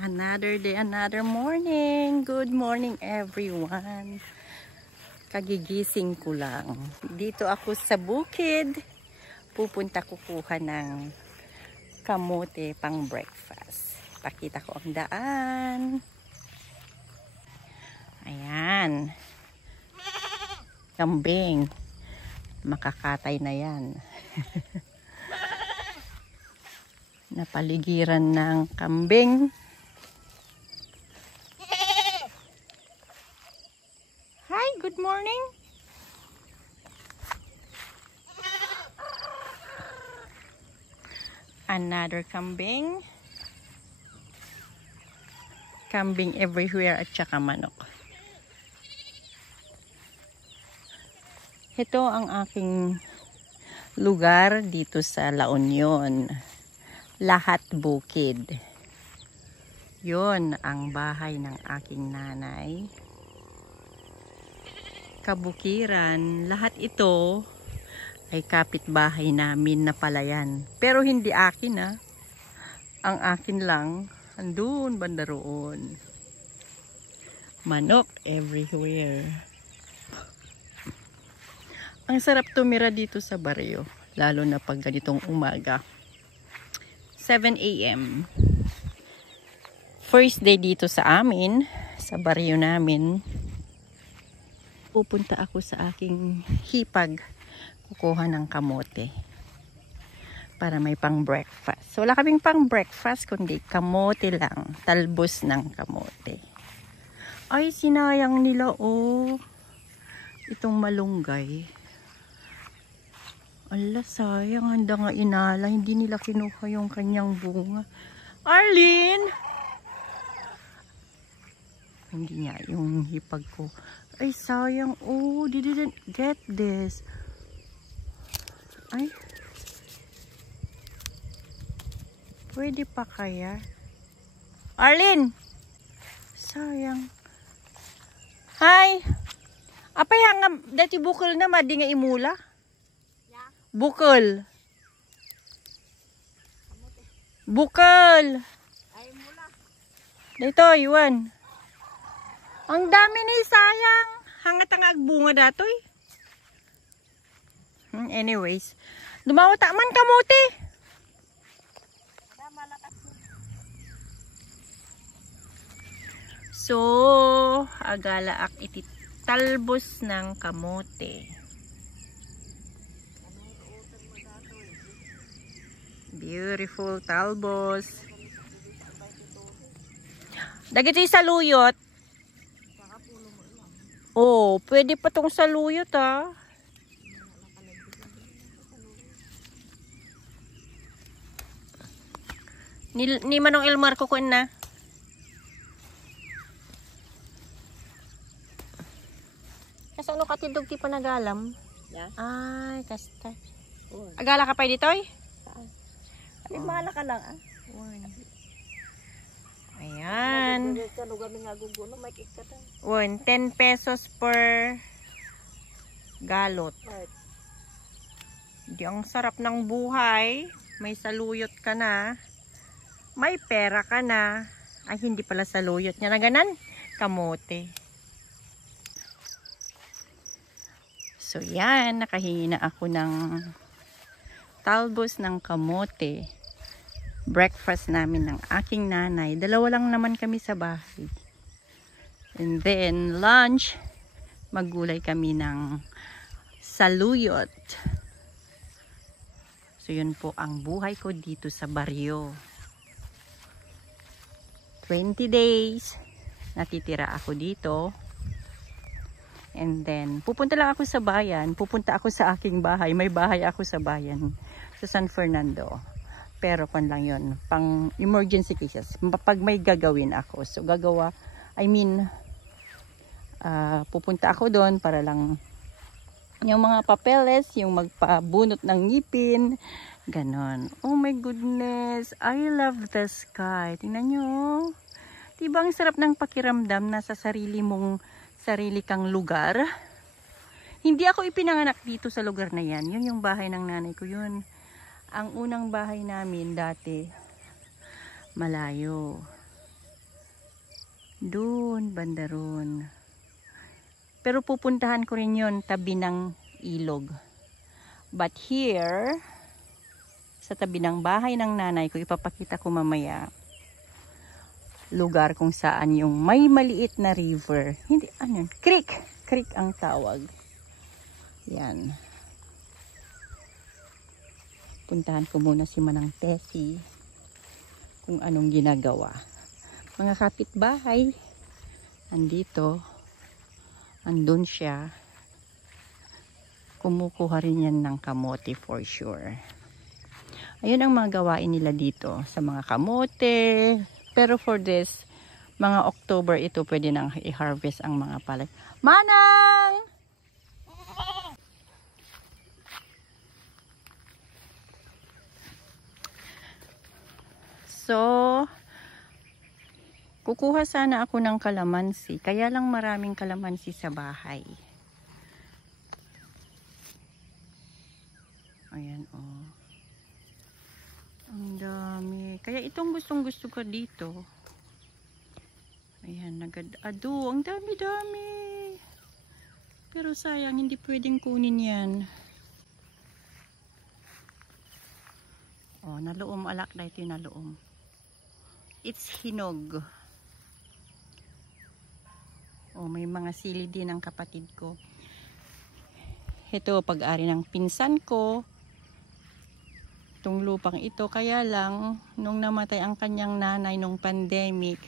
Another day, another morning. Good morning everyone. Kagigising ko lang. Dito ako sa bukid. Pupunta kukuha ng kamote pang breakfast. Pakita ko ang daan. Ayan. Kambing. Makakatay na yan. Napaligiran ng kambing. Hi, good morning. Another kambing. Kambing everywhere at saka manok. Ito ang aking lugar dito sa La Union. Lahat bukid. Yun ang bahay ng aking nanay. Kabukiran, lahat ito ay kapitbahay namin na palayan. Pero hindi akin ha. Ang akin lang, andun banda roon. Manok everywhere. Ang sarap tumira dito sa baryo, lalo na pag ganitong umaga. 7 AM. First day dito sa amin, sa baryo namin. Pupunta ako sa aking hipag, kukuha ng kamote para may pang breakfast. So wala kaming pang breakfast kundi kamote lang, talbos ng kamote. Ay, sinayang nila oh. Itong malunggay. Ala, sayang, handa nga inala, hindi nila kinuha yung kanyang bunga. Arlene! Hindi niya yung hipag ko. Ay, sayang. Oh, they didn't get this. Ay. Pwede pa kaya? Arlene! Sayang. Hi! Apay hangam, dati bukol na madi nga imula? Yeah. Bukol. Bukol. Ay, imula. Dito, iwan. Ang dami ni sayang. Hangat ang agbunga datoy. Anyways, dumawata man kamote. So, agalaak iti talbos ng kamote. Beautiful talbos. Dagiti saluyot. Oh, pwede pa tong saluyot ah. Ni Manong Elmar ko na. Kasi ano katindog ti panagalam? Yeah. Ay, kasta. Agala ka pa dito eh? Ay, mahala ka lang ah. Ayan. 10 pesos per galot. Di ang sarap ng buhay. May saluyot ka na. May pera ka na. Ay, hindi pala saluyot niya na ganan. Kamote. So, yan. Nakahingi na ako ng talbos ng kamote. Breakfast namin ng aking nanay. Dalawa lang naman kami sa bahay. And then, lunch. Maggulay kami ng saluyot. So, yun po ang buhay ko dito sa baryo. 20 days. Natitira ako dito. And then, pupunta lang ako sa bayan. Pupunta ako sa aking bahay. May bahay ako sa bayan. Sa San Fernando. Pero kung lang yun, pang emergency cases. Pag may gagawin ako. So, gagawa, pupunta ako doon para lang yung mga papeles, yung magpabunot ng ngipin, ganon. Oh my goodness, I love the sky. Tingnan nyo. Diba ang sarap ng pakiramdam na sa sarili kang lugar? Hindi ako ipinanganak dito sa lugar na yan. Yun yung bahay ng nanay ko yun. Ang unang bahay namin dati, malayo. Doon, banda roon. Pero pupuntahan ko rin yun, tabi ng ilog. But here, sa tabi ng bahay ng nanay ko, ipapakita ko mamaya, lugar kung saan yung may maliit na river. Hindi, ano yun? Creek. Creek ang tawag. Yan. Puntahan ko muna si Manang Tessie kung anong ginagawa. Mga kapitbahay, andito, andun siya. Kumukuha rin yan ng kamote for sure. Ayun ang mga gawain nila dito sa mga kamote. Pero for this, mga October ito pwede nang i-harvest ang mga palay. Manang! So, kukuha sana ako ng kalamansi. Kaya lang maraming kalamansi sa bahay. Ayan, oh. Ang dami. Kaya itong gustong-gusto ko dito. Ayan, nagad-ado. Ang dami-dami. Pero sayang, hindi pwedeng kunin yan. Oh, naluom. Alak na ito yung naluom. It's hinog. Oh, may mga sili din ang kapatid ko. Ito, pag-ari ng pinsan ko. Itong lupang ito. Kaya lang, nung namatay ang kanyang nanay nung pandemic,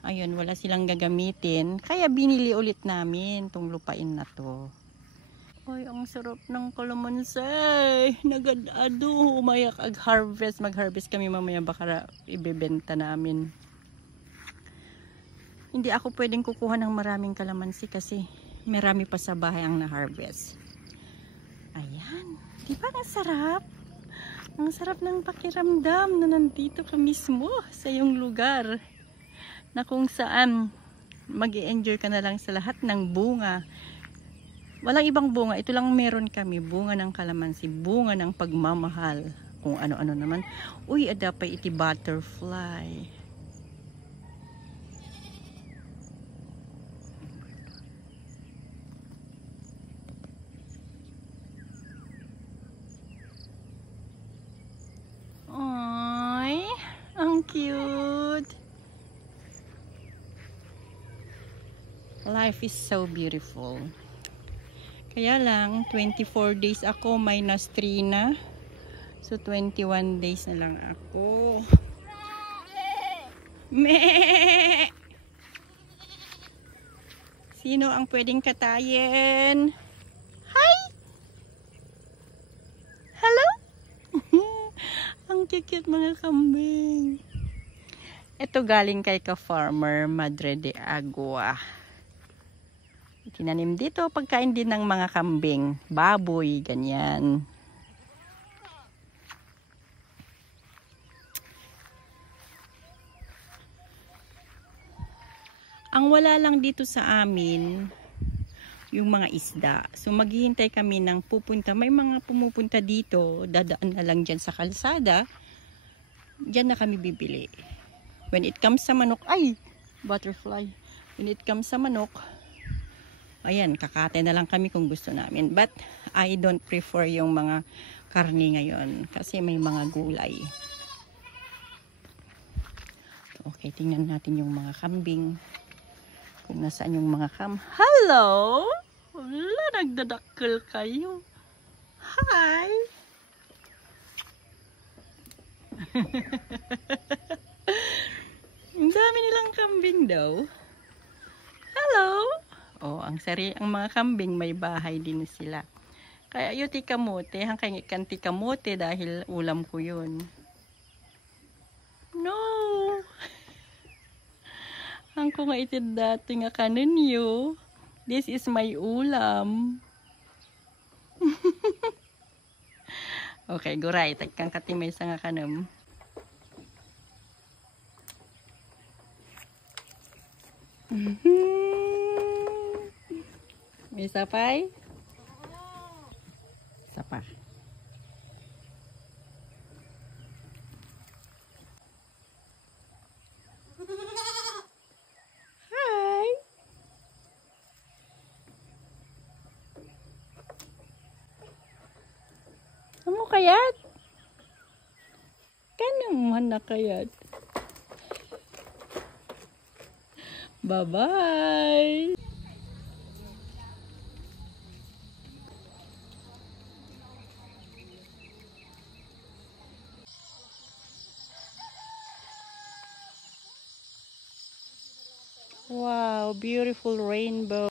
ayun, wala silang gagamitin. Kaya binili ulit namin itong lupain na to. Ay, ang sarap ng kalamansi. Nagad-ado. Umayak ag-harvest. Mag-harvest kami mamaya. Baka ibebenta namin. Hindi ako pwedeng kukuha ng maraming kalamansi kasi marami pa sa bahay ang na-harvest. Ayan. Di ba ang sarap? Ang sarap ng pakiramdam na nandito ka mismo sa iyong lugar. Na kung saan mag-i-enjoy ka na lang sa lahat ng bunga. Walang ibang bunga. Ito lang meron kami. Bunga ng kalamansi. Bunga ng pagmamahal. Kung ano-ano naman. Uy, adapay iti butterfly. Ay, ang cute. Life is so beautiful. Kaya lang, 24 days ako, minus 3 na. So, 21 days na lang ako. Me! Sino ang pwedeng katayin? Hi! Hello? Ang cute mga kambing. Ito galing kay ka-farmer Madre de Agua. Tinanim dito, pagkain din ng mga kambing, baboy, ganyan. Ang wala lang dito sa amin, yung mga isda. So maghihintay kami ng pupunta. May mga pumupunta dito, dadaan na lang dyan sa kalsada. Dyan na kami bibili. When it comes sa manok, ay, butterfly. When it comes sa manok, ayan, kakate na lang kami kung gusto namin. But, I don't prefer yung mga karni ngayon. Kasi may mga gulay. Okay, tingnan natin yung mga kambing. Kung nasaan yung mga Hello! Wala, nagdadakkel kayo. Hi! Ang dami nilang kambing daw. Hello! Oh, ang mga kambing may bahay din sila. Kaya yuti kamote, hangkang ikanti kamote dahil ulam ko yun. No! Hangko nga itid dati nga kaninyo. This is my ulam. Okay, guray. Tagkang katimay sa nga kanam. May sapay? Sapa. Amo kayat? Kanang man na kayat? Bye-bye! Wow, beautiful rainbow.